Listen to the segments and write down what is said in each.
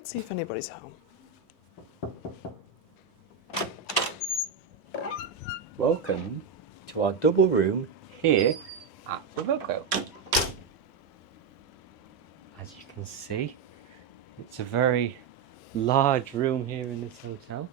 Let's see if anybody's home. Welcome to our double room here at the Voco. As you can see, it's a very large room here in this hotel.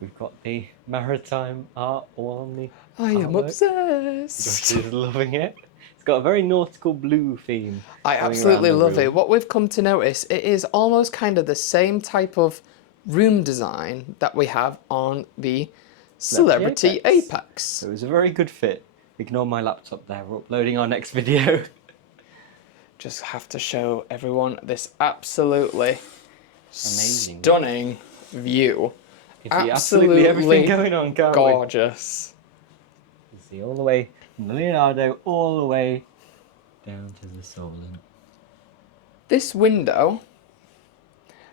We've got the maritime art all on the I am artwork. obsessed. Josh is loving it. It's got a very nautical blue theme. I going absolutely around the love room. it. What we've come to notice, it is almost kind of the same type of room design that we have on the Celebrity Apex. So it was a very good fit. Ignore my laptop there, we're uploading our next video. Just have to show everyone this absolutely Amazing. stunning view. You can see absolutely everything going on, can't we? gorgeous. You see all the way from the Leonardo all the way down to the Solent. This window,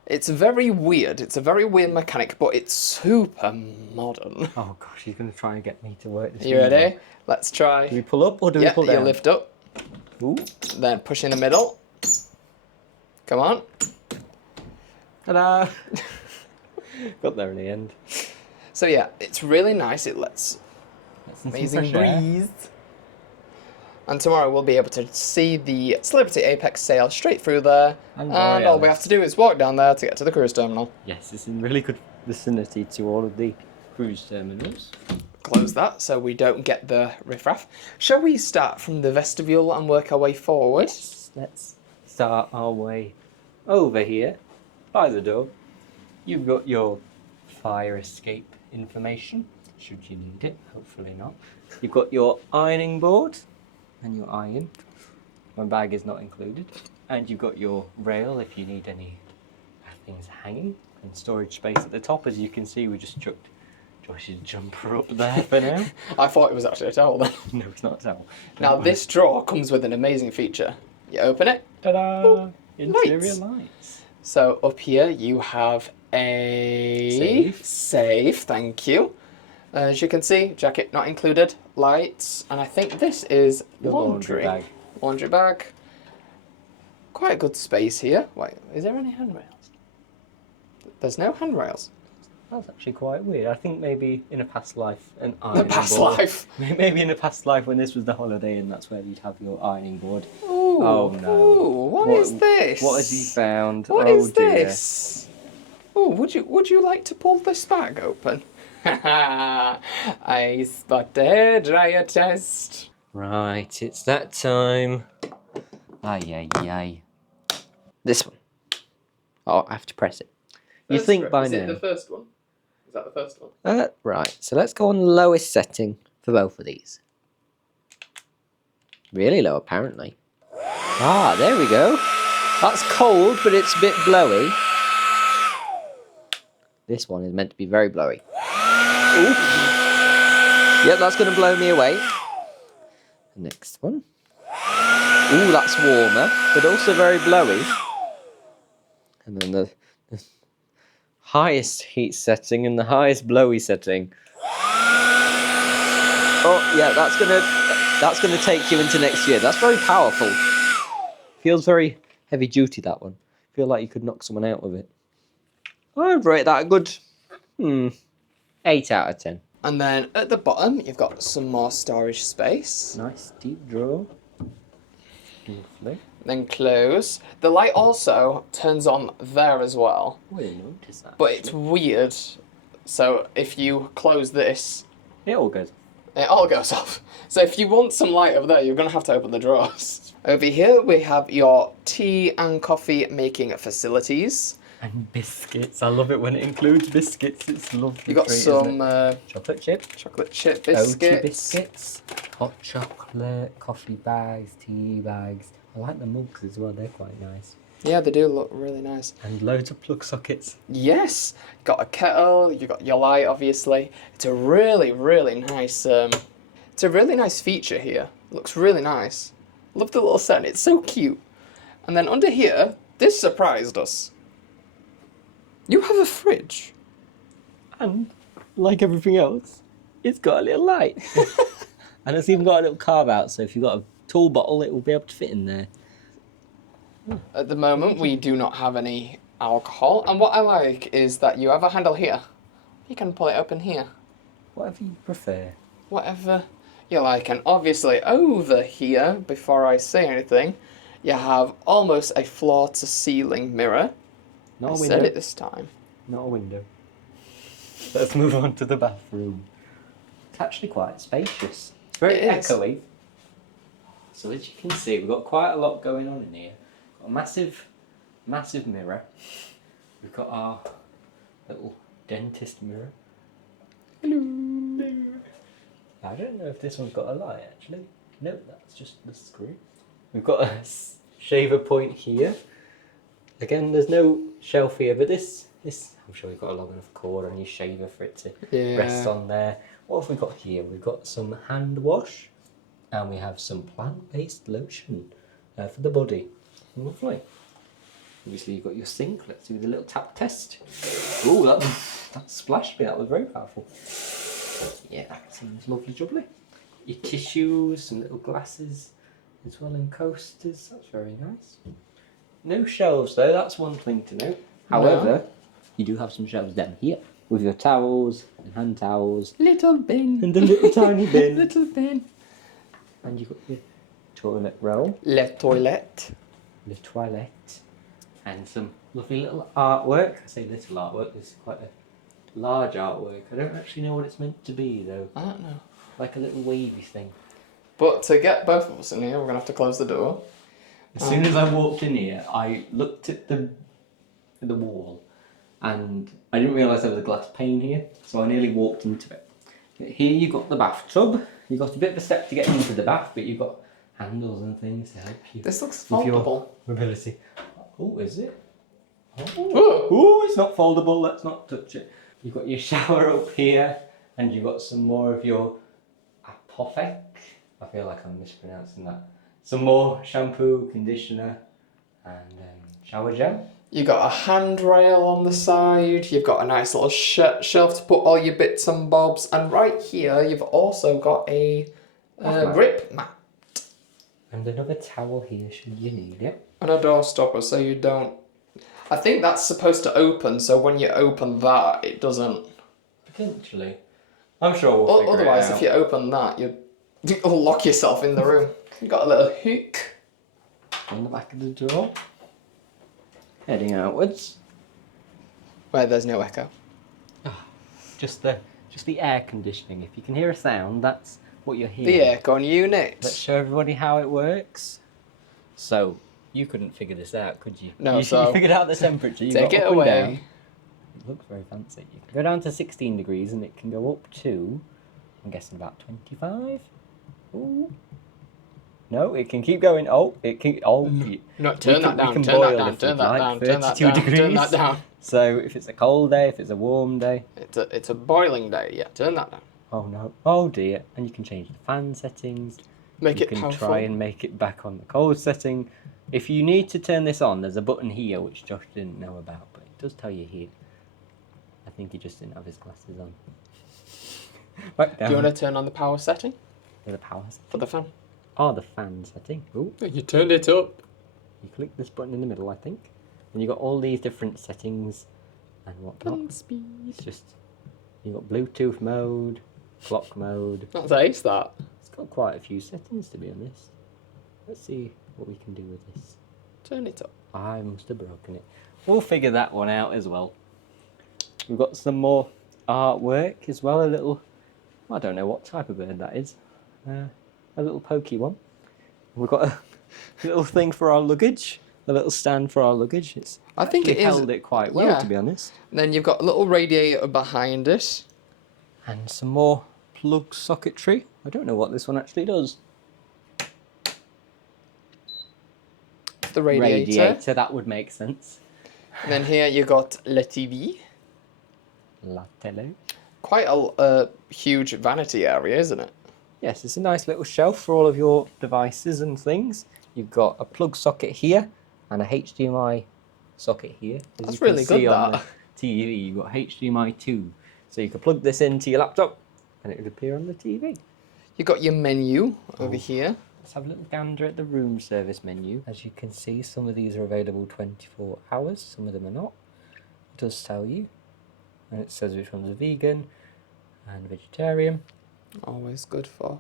it's very weird. It's a very weird mechanic, but it's super modern. Oh gosh, he's going to try and get me to work this. You window. ready? Let's try. Do we pull up or do we pull down? You lift up. Ooh. Then push in the middle. Come on. Ta-da! Got there in the end. So yeah, it's really nice. It lets amazing breeze. And tomorrow we'll be able to see the Celebrity Apex sail straight through there. And all we have to do is walk down there to get to the cruise terminal. Yes, it's in really good vicinity to all of the cruise terminals. Close that so we don't get the riffraff. Shall we start from the vestibule and work our way forward? Let's start our way over here by the door. You've got your fire escape information, should you need it, hopefully not. You've got your ironing board and your iron. My bag is not included. And you've got your rail if you need any things hanging, and storage space at the top. As you can see, we just chucked Josh's jumper up there for now. I thought it was actually a towel then. No, it's not a towel. Now this drawer comes with an amazing feature. You open it. Ta-da! Ooh, Interior lights. lights. So up here you have a safe, thank you. As you can see, jacket not included, lights, and I think this is The laundry bag. Laundry bag. Quite a good space here. Wait, is there any handrails? There's no handrails. That's actually quite weird. I think maybe in a past life, an In ironing a past board. life. Maybe in a past life when this was the holiday and that's where you'd have your ironing board. Ooh, Oh, no. Ooh, what is this? What has he found? What Oh, is dear. this? Oh, would you like to pull this bag open? I spot a hairdryer test. Right, it's that time. Ay, ay, ay. This one. Oh, I have to press it. You think by is now. it the first one? Is that the first one? Right, so let's go on the lowest setting for both of these. Really low, apparently. Ah, there we go. That's cold, but it's a bit blowy. This one is meant to be very blowy. Ooh. Yep, that's going to blow me away. The next one. Ooh, that's warmer, but also very blowy. And then the highest heat setting and the highest blowy setting. Oh yeah, that's gonna take you into next year. That's very powerful. Feels very heavy duty, that one. Feel like you could knock someone out with it. I'd rate that a good 8 out of 10. And then at the bottom, you've got some more storage space. Nice deep drawer. Lovely. Then close. The light also turns on there as well. I didn't notice that. But it's weird. So if you close this, It all goes. it all goes off. So if you want some light over there, you're going to have to open the drawers. Over here, we have your tea and coffee making facilities. And biscuits. I love it when it includes biscuits. It's lovely. You've got treat, some chocolate chip. chocolate chip OT biscuits. biscuits. Hot chocolate, coffee bags, tea bags. I like the mugs as well. They're quite nice. Yeah, they do look really nice. And loads of plug sockets. Yes, got a kettle. You got your light, obviously. It's a really, really nice. It's a really nice feature here. Looks really nice. Love the little set. It's so cute. And then under here, this surprised us. You have a fridge. And like everything else, it's got a little light. And it's even got a little carve out, so if you've got a tall bottle, it will be able to fit in there. At the moment, we do not have any alcohol. And what I like is that you have a handle here. You can pull it open here. Whatever you prefer. Whatever you like. And obviously over here, before I say anything, you have almost a floor-to-ceiling mirror. Not a I window. said it this time. Not a window. Let's move on to the bathroom. It's actually quite spacious. It's very It is. echoey. So as you can see, we've got quite a lot going on in here. Got a massive mirror. We've got our little dentist mirror. Hello. I don't know if this one's got a light actually. Nope, that's just the screw. We've got a shaver point here. Again, there's no shelf here, but this I'm sure you've got a long enough cord on your shaver for it to rest on there. What have we got here? We've got some hand wash, and we have some plant-based lotion for the body. Lovely. Obviously, you've got your sink. Let's do the little tap test. Oh, that splashed me. That was very powerful. Yeah, that seems lovely, jubbly. Your tissues, some little glasses as well, and coasters. That's very nice. No shelves though. That's one thing to note. However, you do have some shelves down here with your towels and hand towels. Little bin. And a little tiny bin. Little bin. And you've got your toilet roll. Le toilette. The toilette. And some lovely little artwork. I say little artwork, this is quite a large artwork. I don't actually know what it's meant to be though. I don't know. Like a little wavy thing. But to get both of us in here, we're going to have to close the door. As soon as I walked in here, I looked at the wall and I didn't realise there was a glass pane here, so I nearly walked into it. Here you've got the bathtub. You've got a bit of a step to get into the bath, but you've got handles and things to help you. This looks with your foldable. mobility. Oh, is it? Oh. Oh, it's not foldable. Let's not touch it. You've got your shower up here, and you've got some more of your apothec. I feel like I'm mispronouncing that. Some more shampoo, conditioner, and shower gel. You've got a handrail on the side. You've got a nice little shelf to put all your bits and bobs. And right here, you've also got a grip mat. And another towel here, should you need it. And a door stopper, so you don't... I think that's supposed to open, so when you open that, it doesn't... Potentially. I'm sure we'll figure Otherwise, it out. if you open that, you'll lock yourself in the room. You've got a little hook On the back of the door. Heading outwards. where there's no echo. Just the air conditioning. If you can hear a sound, that's what you're hearing. The aircon unit. Let's show everybody how it works. So, you couldn't figure this out, could you? No, you figured out the temperature. You Take got it up and away. down. It looks very fancy. You can go down to 16 degrees and it can go up to, I'm guessing about 25? Ooh. No, it can keep going. Oh, it can. Oh, No, turn that down, can turn boil that down, if turn you'd that like, down, turn that 32 down, degrees. turn that down. So if it's a cold day, if it's a warm day. It's a boiling day, yeah, turn that down. Oh no. Oh dear. And you can change the fan settings. Make You it can powerful. try and make it back on the cold setting. If you need to turn this on, there's a button here which Josh didn't know about, but it does tell you here. I think he just didn't have his glasses on. Back down. Do you want to turn on the power setting the power setting? for the fan? Oh, the fan setting. Ooh. You turned it up. You click this button in the middle, I think. And you've got all these different settings and whatnot. Speed. It's just, you've got Bluetooth mode, clock mode. That's ace, that. It's got quite a few settings, to be honest. Let's see what we can do with this. Turn it up. I must have broken it. We'll figure that one out as well. We've got some more artwork as well. A little, I don't know what type of bird that is. A little pokey one. We've got a little thing for our luggage. A little stand for our luggage. I think We it is. held it quite well, yeah. to be honest. Then you've got a little radiator behind it. And some more plug socketry. I don't know what this one actually does. The radiator. That would make sense. And then here you got Le TV. La tele. Quite a huge vanity area, isn't it? Yes, it's a nice little shelf for all of your devices and things. You've got a plug socket here and a HDMI socket here. As That's you can really good, see on that. the TV, you've got HDMI 2. So you can plug this into your laptop and it would appear on the TV. You've got your menu over here. Let's have a little gander at the room service menu. As you can see, some of these are available 24 hours, some of them are not. It does tell you, and it says which ones are vegan and vegetarian. Always good for.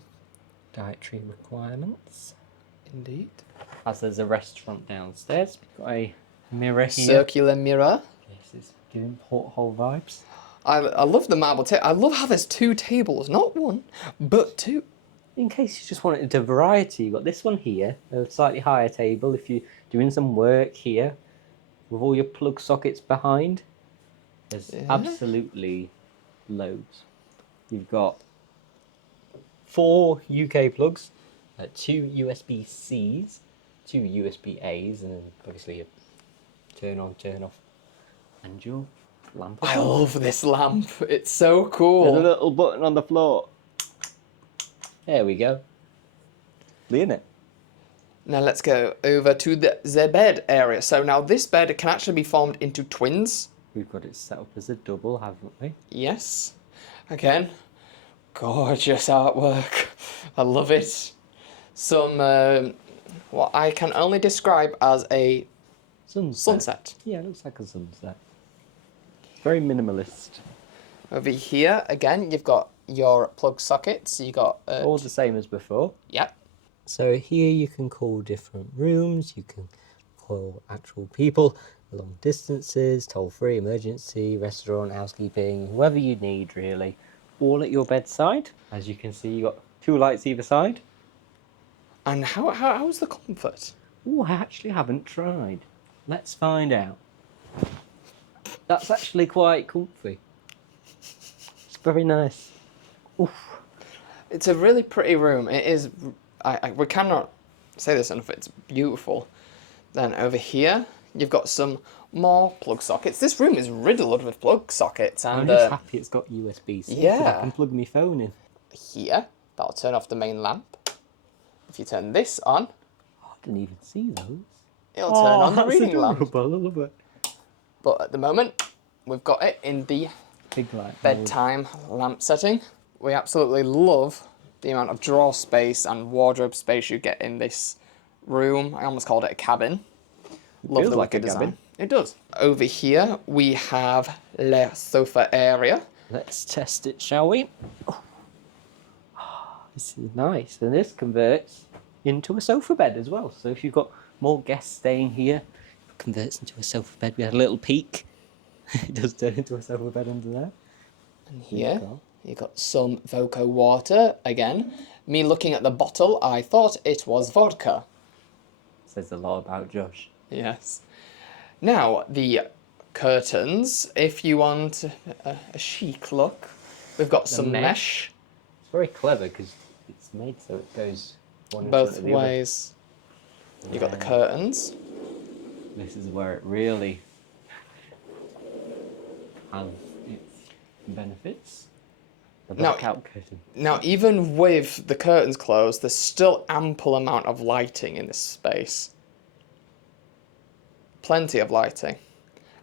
Dietary requirements. Indeed. As there's a restaurant downstairs, we've got a mirror here. Circular mirror. Yes, it's giving porthole vibes. I love the marble table. I love how there's 2 tables, not 1, but 2. In case you just wanted a variety, you've got this one here, a slightly higher table if you're doing some work here, with all your plug sockets behind. There's absolutely loads. You've got 4 UK plugs, 2 USB-Cs, 2 USB-As, and then obviously a turn on, turn off, and your lamp. I love this lamp. It's so There's a cool. little button on the floor. There we go. Lean it. Now let's go over to the bed area. So now this bed can actually be formed into twins. We've got it set up as a double, haven't we? Yes. Again, gorgeous artwork. I love it. Some, what I can only describe as a sunset. Yeah, it looks like a sunset. Very minimalist. Over here, again, you've got your plug sockets. You got All the same as before. yeah. So here you can call different rooms, you can call actual people, long distances, toll-free, emergency, restaurant, housekeeping, whoever you need really, all at your bedside. As you can see, you've got 2 lights either side. And how's the comfort? Oh, I actually haven't tried. Let's find out. That's actually quite comfy. It's very nice. Oof. It's a really pretty room. It is. We cannot say this enough. It's beautiful. Then over here, you've got some more plug sockets. This room is riddled with plug sockets, and I'm just happy it's got USB-C. yeah. I can plug my phone in. here that'll turn off the main lamp. If you turn this on, Oh, I didn't even see those. it'll turn on the that's reading lamp. adorable. I love it. But at the moment, we've got it in the Big light. bedtime lamp setting. We absolutely love the amount of drawer space and wardrobe space you get in this room. I almost called it a cabin. Love feels the like wicker a design. cabin. It does. Over here we have the sofa area. Let's test it, shall we? Oh, this is nice. And this converts into a sofa bed as well. So if you've got more guests staying here, it converts into a sofa bed. We had a little peek. It does turn into a sofa bed under there. And here you got some Voco water. Again, me looking at the bottle, I thought it was vodka. Says a lot about Josh. Yes. Now, the curtains, if you want a chic look, we've got some mesh. It's very clever because it's made so it goes one in Both front of the other. ways. You got the curtains. This is where it really has its benefits. The blackout curtain. Now, even with the curtains closed, there's still ample amount of lighting in this space. Plenty of lighting.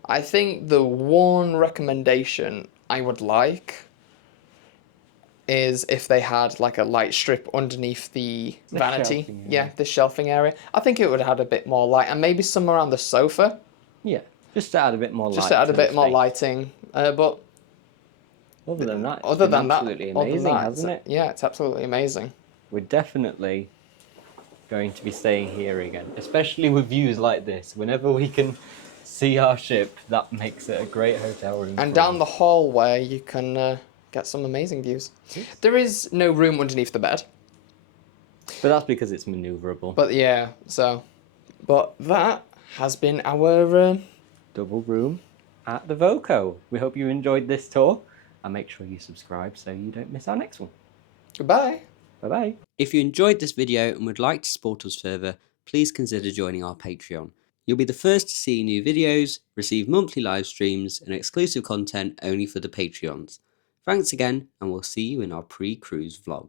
I think the one recommendation I would like is if they had like a light strip underneath the vanity. shelving area. Yeah, the shelving area. I think it would add a bit more light, and maybe some around the sofa, Yeah, just to add a bit more light. just to add a the bit more space. lighting. But Other than that, it's other been than absolutely that, amazing, hasn't it? Yeah, it's absolutely amazing. We're definitely going to be staying here again, especially with views like this. Whenever we can see our ship, that makes it a great hotel room. And for down us. the hallway, you can get some amazing views. There is no room underneath the bed. But that's because it's manoeuvrable. But yeah, but that has been our Double room at the Voco. We hope you enjoyed this tour, and make sure you subscribe so you don't miss our next one. goodbye. Bye-bye. If you enjoyed this video and would like to support us further, please consider joining our Patreon. You'll be the first to see new videos, receive monthly live streams, and exclusive content only for the Patreons. Thanks again, and we'll see you in our pre-cruise vlog.